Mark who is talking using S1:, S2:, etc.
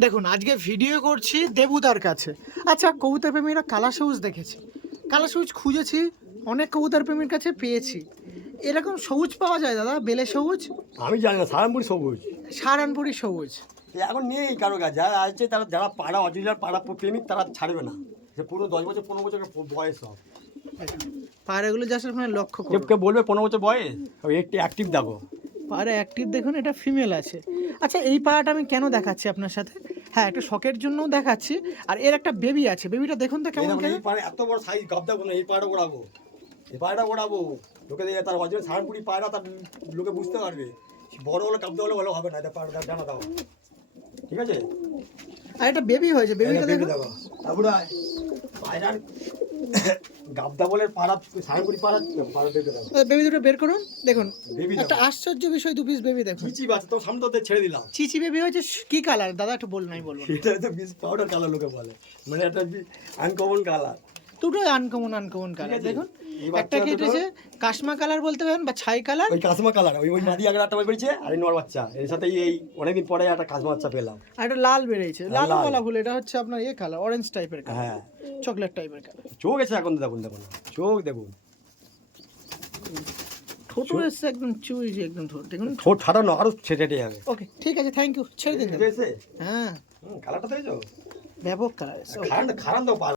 S1: দেখুন আজকে ভিডিও করছি দেবুদার কাছে। আচ্ছা কবুতর প্রেমীরা কালা সবুজ দেখেছি। কালা সবুজ খুঁজেছি অনেক কবুতর প্রেমীর কাছে পেয়েছি। এরকম সবুজ পাওয়া যায় দাদা? বেলে সবুজ?
S2: আমি জানি না সারামপুরি সবুজ।
S1: সারানপুরি সবুজ।
S2: এখন নেই কারও কাছে। যারা আছে তারা যারা পাড়া অরিজিনাল পাড়া প্রেমিক তারা ছাড়বে না। সে পুরো দশ বছর পনেরো বছর বয়স সব।
S1: পায়রাগুলো জাস্ট আপনার লক্ষ্য
S2: কেউ কেউ বলবে পনেরো বছর বয়স? ওই একটু অ্যাক্টিভ দেখো।
S1: পায়রা অ্যাক্টিভ দেখুন এটা ফিমেল আছে। আচ্ছা এই পায়রাটা আমি কেন দেখাচ্ছি আপনার সাথে? হ্যাঁ একটা শখের জন্যও দেখাচ্ছি। আর এর একটা বেবি আছে। বেবিটা দেখুন তো কেমন কেন?
S2: পাড়ে এত বড় সাইজ গাব দেখো না এই পাড়া ওড়াবো। এই পাড়াটা ওড়াবো। লোকে তার অরিজিনাল সারামপুরি পায়রা তার লোকে বুঝতে পারবে। বড় হলে কাপতে হলে ভালো হবে না এটা পাড়া জানা দাও। ঠিক আছে?
S1: আর একটা বেবি হয়েছে। বেবিটা
S2: বেবি
S1: দেখুন।
S2: তারপরে পায়রার গাবদা বলে পাড়া সারামপুরি পাড়া পাড়া দেখে।
S1: বেবি দুটো বের করুন দেখুন। একটা আশ্চর্য বিষয় দু পিস বেবি দেখুন।
S2: চিচি বাচ্চা তো সামনে তো ছেড়ে দিলাম।
S1: চিচি বেবি হয়েছে কি কালার দাদা একটু বলুন আমি বলব।
S2: এটা তো বিষ পাউডার কালার লোকে বলে। মানে একটা আনকমন কালার
S1: দুটোই আনকমন আনকমন কালার দেখুন। একটা কেটেছে কাশমা কালার বলতে পারেন বা ছাই কালার
S2: ওই কালার ওই ওই মাদি আগের একটা বেরিয়েছে আর এই নোয়ার বাচ্চা। এর সাথে এই অনেকদিন পরে একটা কাসমা বাচ্চা পেলাম।
S1: আর একটা লাল বেরিয়েছে। লাল
S2: লাল।
S1: বলা ভুল এটা হচ্ছে আপনার ইয়ে কালার অরেঞ্জ টাইপের কালার
S2: হ্যাঁ।
S1: চকলেট টাইপের কালার
S2: চোখ আছে এখন দেখুন দেখুন চোখ দেখুন।
S1: ঠোঁটও এসছে একদম চুই যে একদম ঠোঁট দেখুন।
S2: ঠোঁট ফাটানো আরও ছেটে যাবে
S1: ওকে ঠিক আছে থ্যাংক ইউ ছেড়ে দিন হ্যাঁ।
S2: কালারটা দেখেছ?
S1: ব্যাপক কালার
S2: খারাপ পা